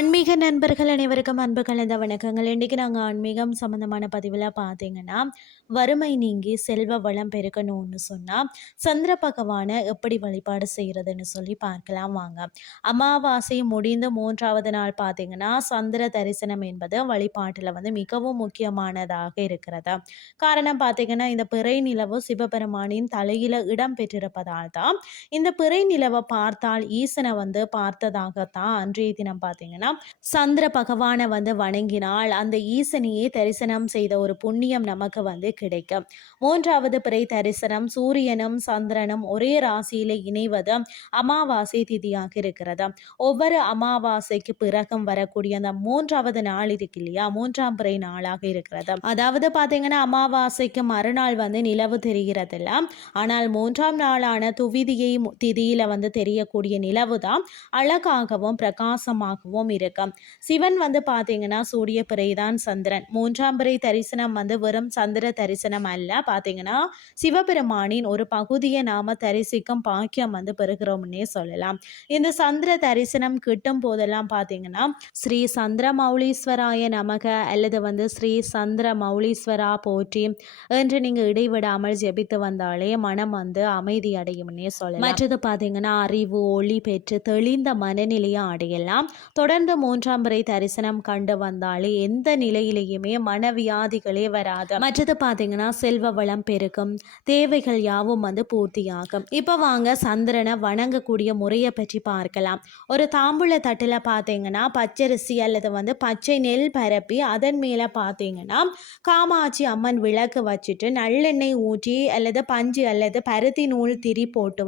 ஆன்மீக நண்பர்கள் அனைவருக்கும் அன்பு கலந்த வணக்கங்கள். இன்றைக்கி நாங்கள் ஆன்மீகம் சம்மந்தமான பதிவில் பார்த்தீங்கன்னா, வறுமை நீங்கி செல்வ வளம் பெருக்கணும்னு சொன்னால் சந்திர பகவானை எப்படி வழிபாடு செய்கிறதுன்னு சொல்லி பார்க்கலாம் வாங்க. அமாவாசை முடிந்து 3வது நாள் பார்த்தீங்கன்னா, சந்திர தரிசனம் என்பது வழிபாட்டில் மிகவும் முக்கியமானதாக இருக்கிறது. காரணம் பார்த்தீங்கன்னா, இந்த பிறை நிலவு சிவபெருமானின் தலையில் இடம் பெற்றிருப்பதால் தான் இந்த பிறை நிலவை பார்த்தால் ஈசனை பார்த்ததாகத்தான் அன்றைய தினம் பார்த்தீங்கன்னா சந்திர பகவானை வணங்கினால் அந்த ஈசனையே தரிசனம் செய்த ஒரு புண்ணியம் நமக்கு கிடைக்கும். 3வது பிறை தரிசனம் சூரியனும் சந்திரனும் ஒரே ராசியில இணைவது அமாவாசை திதியாக இருக்கிறது. ஒவ்வொரு அமாவாசைக்கு பிறகும் வரக்கூடிய அந்த 3வது நாள் இருக்கு இல்லையா, 3ஆம் பிறை நாளாக இருக்கிறது. அதாவது பார்த்தீங்கன்னா அமாவாசைக்கு மறுநாள் நிலவு தெரிகிறது இல்ல, ஆனால் 3ஆம் நாளான துவிதியை திதியில தெரியக்கூடிய நிலவு தான் அழகாகவும் பிரகாசமாகவும் இருக்கும். சிவன் பார்த்தீங்கன்னா சூரிய பிறை தான் சந்திரன். 3ஆம் பிறை தரிசனம் வெறும் சந்திர தரிசனம் அல்ல, பார்த்தீங்கன்னா சிவபெருமானின் ஒரு பகுதியை நாம தரிசிக்கும் பாக்கியம் பெறுகிறோம்னே சொல்லலாம். இந்த சந்திர தரிசனம் கிட்டும் போதெல்லாம் பார்த்தீங்கன்னா ஸ்ரீ சந்திர மௌலீஸ்வராய நமக அல்லது ஸ்ரீ சந்திர மௌலீஸ்வரா போற்றி என்று நீங்க இடைவிடாமல் ஜெபித்து வந்தாலே மனம் அமைதி அடையும்னே சொல்லலாம். மற்றது பார்த்தீங்கன்னா அறிவு ஒளி பெற்று தெளிந்த மனநிலையை அடையலாம். தொடர்ந்து 3ஆம் பிறை தரிசனம் கண்டு வந்தாலே எந்த நிலையிலேயுமே மனவியாதிகளே வராது. மற்றது பார்த்தீங்கன்னா செல்வ வளம் பெருக்கும், தேவைகள் யாவும் பூர்த்தியாகும். இப்போ வாங்க சந்திரனை வணங்கக்கூடிய முறையை பற்றி பார்க்கலாம். ஒரு தாம்பூல தட்டில் பார்த்தீங்கன்னா பச்சரிசி அல்லது பச்சை நெல் பரப்பி அதன் மேலே பார்த்தீங்கன்னா காமாட்சி அம்மன் விளக்கு வச்சுட்டு நல்லெண்ணெய் ஊற்றி அல்லது பஞ்சு அல்லது பருத்தி நூல் திரி போட்டு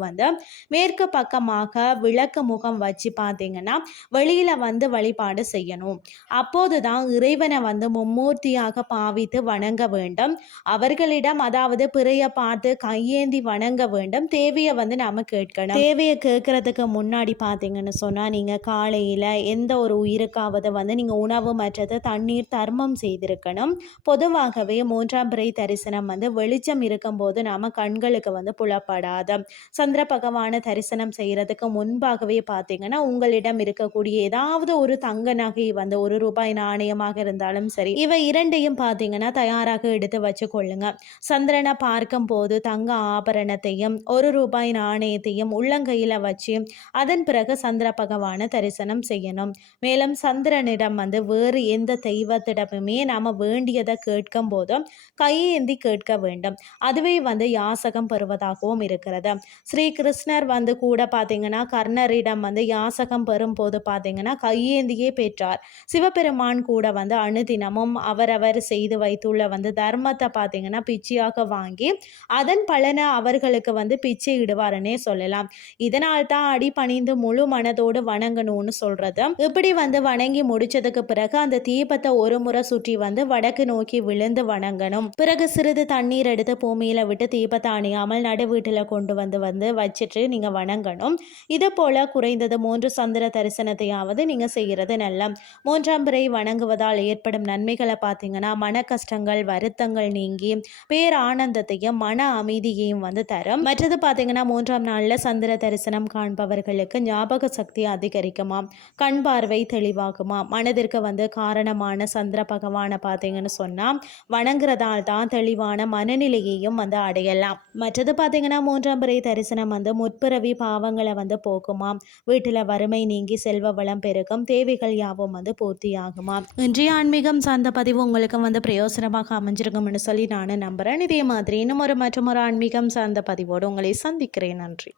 மேற்கு பக்கமாக விளக்கு முகம் வச்சு பார்த்தீங்கன்னா வெளியில வழிபாடு செய்யணும். அப்போதுதான் இறைவனை மும்மூர்த்தியாக பாவித்து வணங்க வேண்டும். அவர்களிடம் அதாவது பிறைய பார்த்து கையேந்தி வணங்க வேண்டும். தேவையை நாம கேட்கணும். தேவையை கேட்கறதுக்கு முன்னாடி பார்த்தீங்கன்னு சொன்னா நீங்க காலையில எந்த ஒரு உயிருக்காவது நீங்க உணவு மற்றது தண்ணீர் தர்மம் செய்திருக்கணும். பொதுவாகவே 3ஆம் பிறை தரிசனம் வெளிச்சம் இருக்கும்போது நாம கண்களுக்கு புலப்படாது. சந்திர பகவான தரிசனம் செய்யறதுக்கு முன்பாகவே பார்த்தீங்கன்னா உங்களிடம் இருக்கக்கூடிய ஏதாவது ஒரு தங்க நகை ₹1 நாணயமாக இருந்தாலும் சரி, இவை இரண்டையும் பார்த்தீங்கன்னா தயாராக எடுத்து வச்சு கொள்ளுங்க. சந்திரனை பார்க்கும் போது தங்க ஆபரணத்தையும் ₹1 நாணயத்தையும் உள்ளங்கையில வச்சு அதன் பிறகு சந்திர பகவான தரிசனம் செய்யணும். மேலும் சந்திரனிடம் வேறு எந்த தெய்வத்திடமுமே நாம வேண்டியதை கேட்கும் போதும் கையேந்தி கேட்க வேண்டும். அதுவே யாசகம் பெறுவதாகவும் இருக்கிறது. ஸ்ரீ கிருஷ்ணர் கூட பார்த்தீங்கன்னா கர்ணரிடம் யாசகம் பெறும் போது பார்த்தீங்கன்னா கையேந்தியே பெற்றார். சிவபெருமான் கூட அனுதினமும் அவரவர் செய்து வைத்துள்ள தர்மத்தை பார்த்தீங்கன்னா பிச்சையாக வாங்கி அதன் பலனை அவர்களுக்கு பிச்சை இடுவாருன்னே சொல்லலாம். இதனால் தான் அடி பணிந்து முழு மனதோடு வணங்கணும்னு சொல்றது. இப்படி வணங்கி முடிச்சதுக்கு பிறகு அந்த தீபத்தை ஒரு முறை சுற்றி வடக்கு நோக்கி விழுந்து வணங்கணும். பிறகு சிறிது தண்ணீர் எடுத்து பூமியில விட்டு தீபத்தை அணியாமல் நடு வீட்டில் கொண்டு வச்சுட்டு நீங்க வணங்கணும். இது போல குறைந்தது 3 சந்திர தரிசனத்தையாவது நீங்க செய்கிறது நல்ல. 3ஆம் பிறை வணங்குவதால் ஏற்படும் நன்மைகளை பார்த்தீங்கன்னா மன கஷ்டங்கள் வருத்தங்கள் நீங்கி பேரானந்தத்தையும் மன அமைதியையும் தரும். மற்றது பார்த்தீங்கன்னா 3ஆம் நாள்ல சந்திர தரிசனம் காண்பவர்களுக்கு ஞாபக சக்தி அதிகரிக்குமாம், கண் பார்வை தெளிவாகுமா, மனதிற்கு காரணமான சந்திர பகவானை பார்த்தீங்கன்னு சொன்னா வணங்குறதால் தான் தெளிவான மனநிலையையும் அடையலாம். மற்றது பார்த்தீங்கன்னா 3ஆம் பிறை தரிசனம் முற்பிறவி பாவங்களை போக்குமாம், வீட்டில் வறுமை நீங்கி செல்வ வளம் பெருகும், தேவைகள் யாவும் பூர்த்தியாகுமா. இன்றைய ஆன்மீகம் சார்ந்த பதிவு உங்களுக்கு பிரயோசனமாக அமைஞ்சிருக்கும்னு சொல்லி நானும் நம்புறேன். இதே மாதிரி இன்னும் மற்றும் ஒரு ஆன்மீகம் சார்ந்த பதிவோடு உங்களை சந்திக்கிறேன். நன்றி.